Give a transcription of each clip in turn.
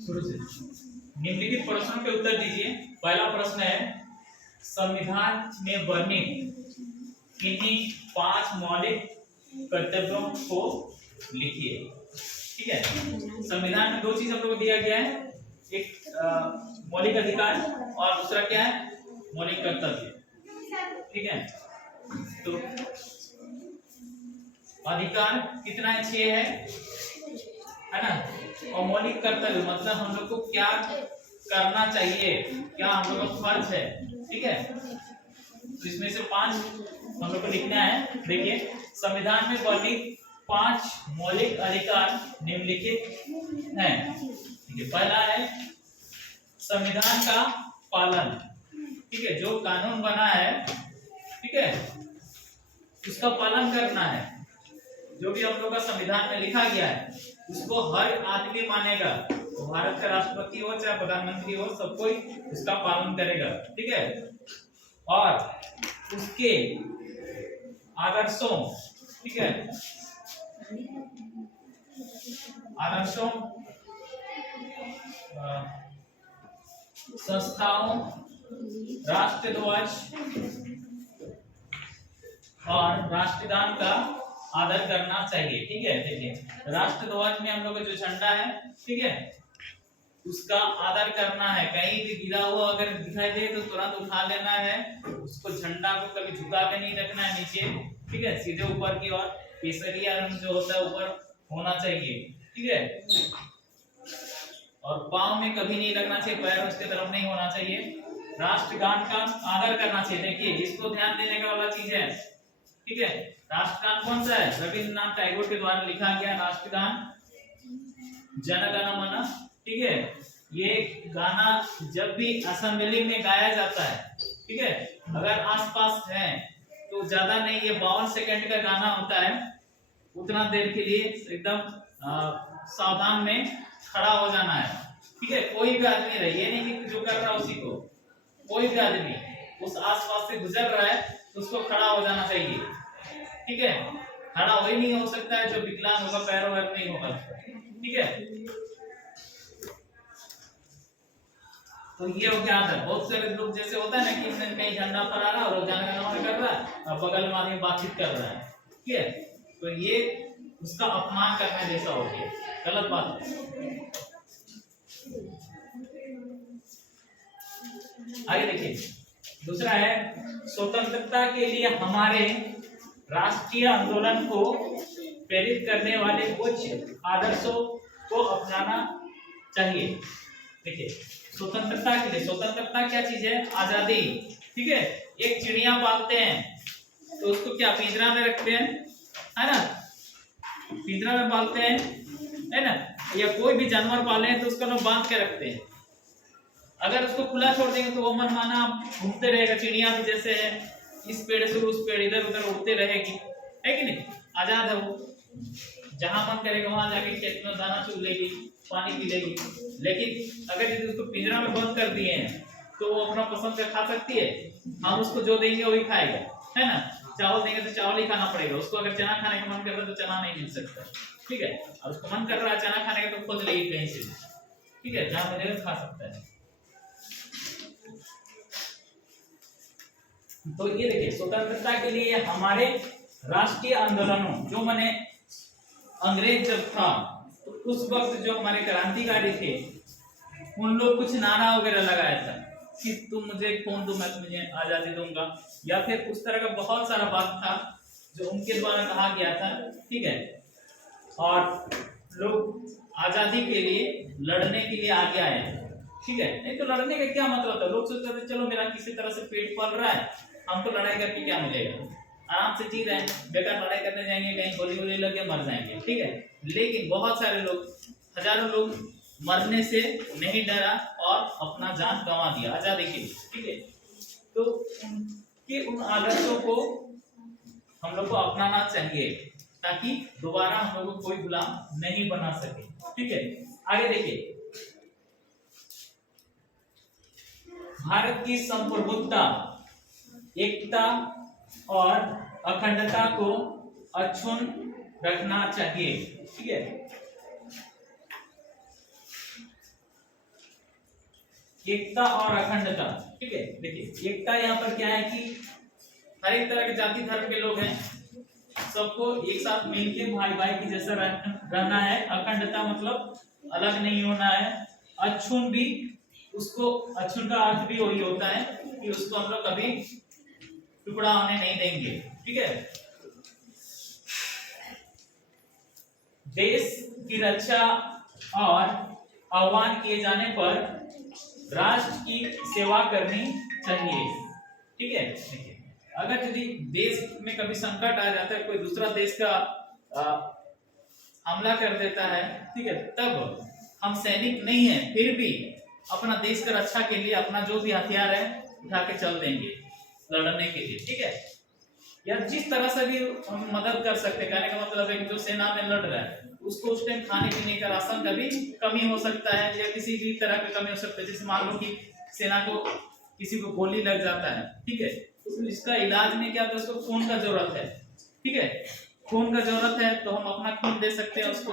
शुरू से निम्नलिखित प्रश्नों के उत्तर दीजिए। पहला प्रश्न है, संविधान में वर्णित किन्हीं 5 मौलिक कर्तव्यों को लिखिए। ठीक है, संविधान में 2 चीज हम लोग को दिया गया है, एक मौलिक अधिकार और दूसरा क्या है, मौलिक कर्तव्य। ठीक है, तो अधिकार कितना है, 6 है ना, और मौलिक कर्तव्य मतलब हम लोग को क्या करना चाहिए, क्या हम लोग का फर्ज है। ठीक है, तो इसमें से 5 हम लोग को लिखना है। देखिए, संविधान में वर्णित 5 मौलिक अधिकार निम्नलिखित हैं। ठीक है, पहला है संविधान का पालन। ठीक है, जो कानून बना है, ठीक है, उसका पालन करना है। जो भी हम लोग का संविधान में लिखा गया है उसको हर आदमी मानेगा, तो भारत का राष्ट्रपति हो चाहे प्रधानमंत्री हो, सब कोई उसका पालन करेगा। ठीक है, और उसके आदर्शों, ठीक है, आदर्शों, संस्थाओं, राष्ट्रध्वज और राष्ट्रगान का आदर करना चाहिए। ठीक है, देखिए राष्ट्रध्वज में हम लोग का जो झंडा है, ठीक है, उसका आदर करना है। कहीं भी गिरा हुआ अगर दिखाई दे तो तुरंत उठा लेना है। उसको झंडा को कभी झुका के नहीं रखना है नीचे, ठीक है, सीधे ऊपर की ओर केसरिया रंग जो होता है ऊपर होना चाहिए। ठीक है, और पाँव में कभी नहीं रखना चाहिए, पैर उसके तरफ नहीं होना चाहिए। राष्ट्रगान का आदर करना चाहिए। देखिए, इसको ध्यान देने का वाला चीज है। ठीक है, राष्ट्रगान कौन सा है, रविन्द्रनाथ टैगोर के द्वारा लिखा गया राष्ट्रगान, जन गण मन। ठीक है, ये गाना जब भी असेंबली में गाया जाता है, ठीक है, अगर आसपास है तो ज्यादा नहीं, ये 52 सेकंड का गाना होता है, उतना देर के लिए एकदम सावधान में खड़ा हो जाना है। ठीक है, कोई भी आदमी रहे, ये नहीं कि जो कर रहा है उसी को, कोई भी आदमी उस आसपास से गुजर रहा है तो उसको खड़ा हो जाना चाहिए। ठीक है, खड़ा वही नहीं हो सकता है जो विकलांग होगा, पैरों वैर नहीं होगा। ठीक है, तो ये हो गया आदर। बहुत सारे लोग जैसे होता है ना कि इसने कहीं झंडा फहरा रहा है और जाने का कर रहा है और बगल में आदमी बातचीत कर रहा है। ठीक है, तो ये उसका अपमान करने जैसा हो गया, गलत बात है। आगे देखिए, दूसरा है स्वतंत्रता के लिए हमारे राष्ट्रीय आंदोलन को प्रेरित करने वाले कुछ आदर्शों को अपनाना चाहिए। देखिए, स्वतंत्रता के लिए, स्वतंत्रता क्या चीज है, आजादी। ठीक है, एक चिड़िया पालते हैं तो उसको क्या पिंजरा में रखते हैं, है ना, पिंजरा में पालते हैं, है ना, या कोई भी जानवर पाले हैं तो उसको लोग बांध के रखते हैं। अगर उसको खुला छोड़ देंगे तो वो मनमाना घूमते रहेगा, चिड़िया भी जैसे है, इस पेड़ से उस पेड़ इधर उधर उड़ते रहेगी, है कि नहीं, आजाद है वो, जहां मन करेगा वहां जाके खेत में दाना चुग लेगी, पानी पी लेगी। लेकिन अगर यदि उसको पिंजरा में बंद कर दिए हैं तो वो अपना पसंद से खा सकती है, हम उसको जो देंगे वही खाएगा, है ना, चावल देंगे तो चावल ही खाना पड़ेगा उसको। अगर चना खाने का मन कर रहा है तो चना नहीं मिल सकता। ठीक है, और उसको मन कर रहा है चना खाने का तो खोज लेगी कहीं से। ठीक है, जहां मिलेगा खा सकता है। तो ये देखिए, स्वतंत्रता के लिए हमारे राष्ट्रीय आंदोलनों, जो मैंने अंग्रेज जब था तो उस वक्त जो हमारे क्रांतिकारी थे उन लोग कुछ नारा वगैरह लगाया था कि तुम मुझे खून दो मैं तुम्हें आजादी दूंगा, या फिर उस तरह का बहुत सारा बात था जो उनके द्वारा कहा गया था। ठीक है, और लोग आजादी के लिए लड़ने के लिए आगे आए। ठीक है, नहीं तो लड़ने का क्या मतलब था, लोग सोचते थे चलो मेरा किसी तरह से पेट पल रहा है, हमको लड़ाई करके क्या मिलेगा, आराम से जी रहे हैं, बेकार लड़ाई करने जाएंगे कहीं गोली गोली लगे मर जाएंगे। ठीक है, लेकिन बहुत सारे लोग, हजारों लोग मरने से नहीं डरा और अपना जान गंवा दिया आजादी के लिए। ठीक है, तो उनके उन आदर्शों को हम लोग को अपनाना चाहिए ताकि दोबारा हम लोग को कोई गुलाम नहीं बना सके। ठीक है, आगे देखिए, भारत की संप्रभुता, एकता और अखंडता को अक्षुण्ण रखना चाहिए। ठीक है, एकता और अखंडता। ठीक है, देखिए एकता यहाँ पर क्या है कि हर एक तरह के जाति धर्म के लोग हैं, सबको एक साथ मिलके भाई भाई की जैसा रहना है। अखंडता मतलब अलग नहीं होना है। अछून भी, उसको अछून का अर्थ भी वही होता है कि उसको हम लोग कभी टुकड़ा होने नहीं देंगे। ठीक है, देश की रक्षा और आह्वान किए जाने पर राष्ट्र की सेवा करनी चाहिए। ठीक है, देखिए अगर यदि देश में कभी संकट आ जाता है, कोई दूसरा देश का हमला कर देता है, ठीक है, तब हम सैनिक नहीं है फिर भी अपना देश की रक्षा के लिए अपना जो भी हथियार है उठा के चल देंगे लड़ने के लिए। ठीक है, या जिस तरह से भी हम मदद कर सकते हैं। कहने का मतलब है कि जो सेना में लड़ रहा है उसको उस टाइम खाने पीने का राशन का भी कमी हो सकता है, या किसी भी तरह की कमी हो सकता है। जैसे मान लो कि सेना को किसी को गोली लग जाता है, ठीक है, तो इसका इलाज में क्या, तो उसको खून का जरूरत है। ठीक है, खून का जरूरत है तो हम अपना खून दे सकते हैं, उसको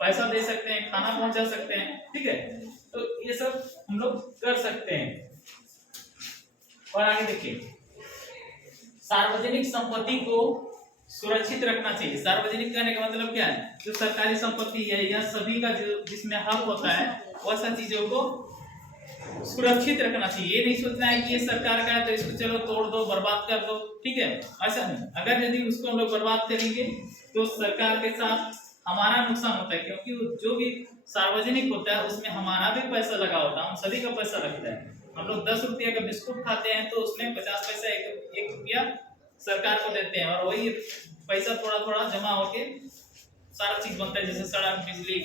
पैसा दे सकते हैं, खाना पहुंचा सकते हैं। ठीक है, तो ये सब हम लोग कर सकते हैं। और आगे देखिए, सार्वजनिक संपत्ति को सुरक्षित रखना चाहिए। सार्वजनिक कहने का मतलब क्या है, जो सरकारी संपत्ति है या सभी का जो जिसमें हक होता है वैसा चीजों को सुरक्षित रखना चाहिए। ये नहीं सोचना है कि ये सरकार का है तो इसको चलो तोड़ दो, बर्बाद कर दो। ठीक है, ऐसा नहीं। अगर यदि उसको हम लोग बर्बाद करेंगे तो सरकार के साथ हमारा नुकसान होता है, क्योंकि जो भी सार्वजनिक होता है उसमें हमारा भी पैसा लगा होता है, हम सभी का पैसा लगता है। हम लोग 10 रुपया का बिस्कुट खाते हैं तो उसमें 50 पैसा, एक रुपया सरकार को देते हैं, और वही पैसा थोड़ा थोड़ा जमा होके सारा चीज बनता है, जैसे सड़क, बिजली,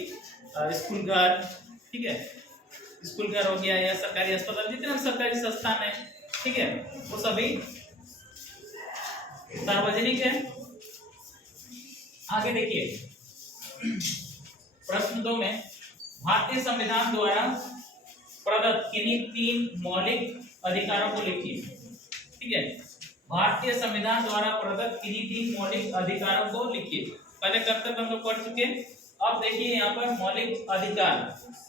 स्कूल घर। ठीक है, स्कूल घर हो गया या सरकारी अस्पताल, जितने भी सरकारी संस्थान है, ठीक है, वो सभी सार्वजनिक है। आगे देखिए प्रश्न 2 में भारतीय संविधान द्वारा प्रदत्त किन्हीं 3 मौलिक अधिकारों को लिखिए। ठीक है, भारतीय संविधान द्वारा प्रदत्त किन्हीं 3 मौलिक अधिकारों को लिखिए। पहले कर्तव्य हम लोग पढ़ चुके, अब देखिए यहाँ पर मौलिक अधिकार।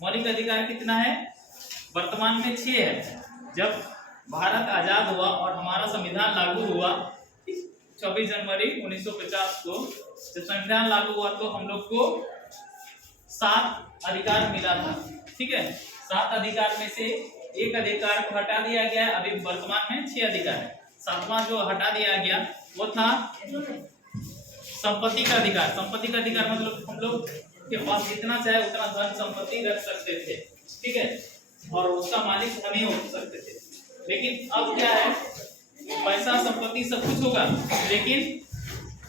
मौलिक अधिकार कितना है, वर्तमान में 6 है। जब भारत आजाद हुआ और हमारा संविधान लागू हुआ 26 जनवरी 1950 को, जब संविधान लागू हुआ तो हम लोग को 7 अधिकार मिला था। ठीक है, 7 अधिकार में से एक अधिकार को हटा दिया गया, अभी वर्तमान में 6 अधिकार है। 7वां जो हटा दिया गया वो था संपत्ति का अधिकार। संपत्ति का अधिकार मतलब हम लोग के पास जितना चाहे उतना धन संपत्ति रख सकते थे। ठीक है, और उसका मालिक हम ही हो सकते थे। लेकिन अब क्या है, पैसा, संपत्ति सब कुछ होगा लेकिन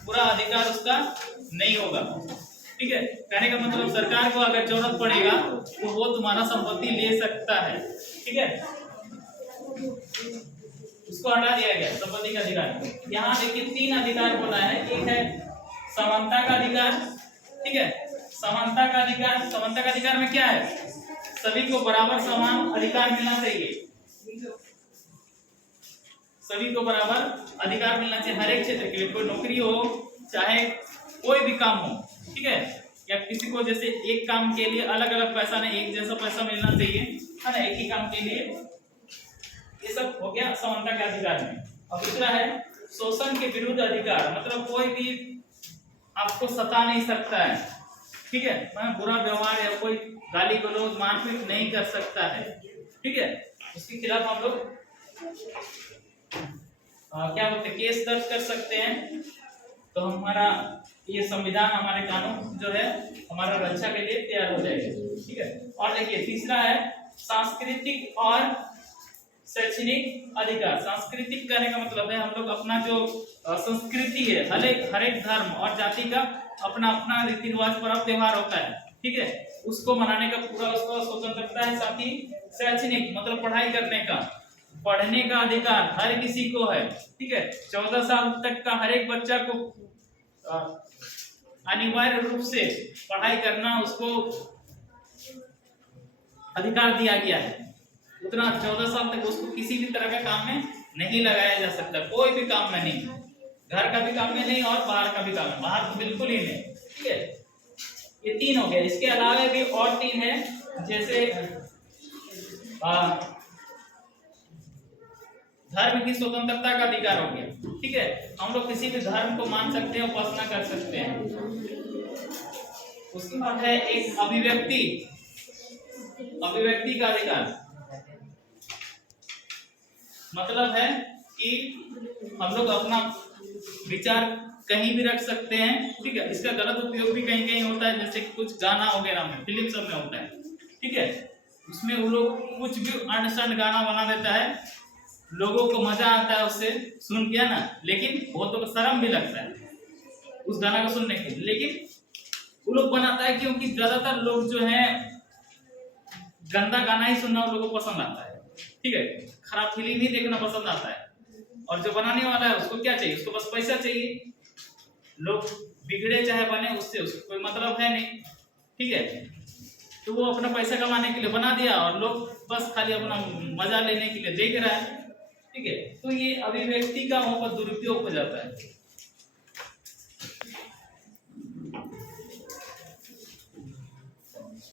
पूरा अधिकार उसका नहीं होगा। ठीक है, कहने का मतलब सरकार को अगर जरूरत पड़ेगा तो वो तुम्हारा संपत्ति ले सकता है। ठीक है, उसको हटा दिया गया संपत्ति का अधिकार। यहाँ देखिए 3 अधिकार बोला है। एक है समानता का अधिकार। ठीक है, समानता का अधिकार, समानता का अधिकार में क्या है, सभी को बराबर समान अधिकार मिलना चाहिए। सभी को बराबर अधिकार मिलना चाहिए हर एक क्षेत्र के लिए, कोई नौकरी हो चाहे कोई भी काम हो। ठीक है, या किसी को जैसे एक काम के लिए अलग अलग पैसा नहीं, एक जैसा पैसा मिलना चाहिए, है ना, एक ही काम के लिए। ये सब हो गया समानता के अधिकार में। और दूसरा है शोषण के विरुद्ध अधिकार, मतलब कोई भी आपको सता नहीं सकता है। ठीक है, बुरा व्यवहार या कोई गाली गलौज मारपीट नहीं कर सकता है। ठीक है, उसके खिलाफ हम लोग क्या बोलते हैं, केस दर्ज कर सकते हैं। तो हमारा ये संविधान, हमारे कानून जो है हमारा रक्षा के लिए तैयार हो जाएगा। ठीक है, और देखिए तीसरा है सांस्कृतिक और शैक्षणिक अधिकार। सांस्कृतिक कहने का मतलब है हम लोग अपना जो संस्कृति है, हर एक धर्म और जाति का अपना अपना रीति रिवाज, पर्व त्योहार होता है। ठीक है, उसको मनाने का पूरा उसका स्वतंत्रता है। साथ ही शैक्षणिक मतलब पढ़ाई करने का, पढ़ने का अधिकार हर किसी को है। ठीक है, 14 साल तक का हर एक बच्चा को अनिवार्य रूप से पढ़ाई करना उसको अधिकार दिया गया है। उतना 14 साल तक उसको किसी भी तरह का काम में नहीं लगाया जा सकता, कोई भी काम में नहीं, घर का भी काम में नहीं और बाहर का भी काम में, बाहर तो बिल्कुल ही नहीं। ठीक है, ये 3 हो गया। इसके अलावा भी और 3 है, जैसे धर्म की स्वतंत्रता का अधिकार हो गया, ठीक है। हम लोग किसी भी धर्म को मान सकते हैं, उपासना कर सकते हैं। उसके बाद है एक अभिव्यक्ति का अधिकार। मतलब है कि हम लोग अपना विचार कहीं भी रख सकते हैं, ठीक है। इसका गलत उपयोग भी कहीं कहीं होता है, जैसे कि कुछ गाना वगैरह में, फिल्म सब में होता है, ठीक है। उसमें वो लोग कुछ भी अनसंड गाना बना देता है, लोगों को मजा आता है उससे सुन के ना, लेकिन बहुतों को शर्म भी लगता है उस गाना को सुनने के, लेकिन वो लोग बनाता है क्योंकि ज्यादातर लोग जो है गंदा गाना ही सुनना उन लोगों को पसंद आता है, ठीक है। खराब फिल्म ही देखना पसंद आता है, और जो बनाने वाला है उसको क्या चाहिए, उसको बस पैसा चाहिए। लोग बिगड़े चाहे बने, उससे उसको कोई मतलब है नहीं, ठीक है। तो वो अपना पैसा कमाने के लिए बना दिया और लोग बस खाली अपना मजा लेने के लिए देख रहा है, ठीक है। तो ये अभिव्यक्ति का वहां पर दुरुपयोग हो जाता है।